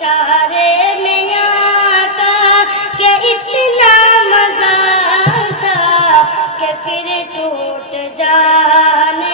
इशारे में आता कि इतना मज़ा था कि फिर टूट जाने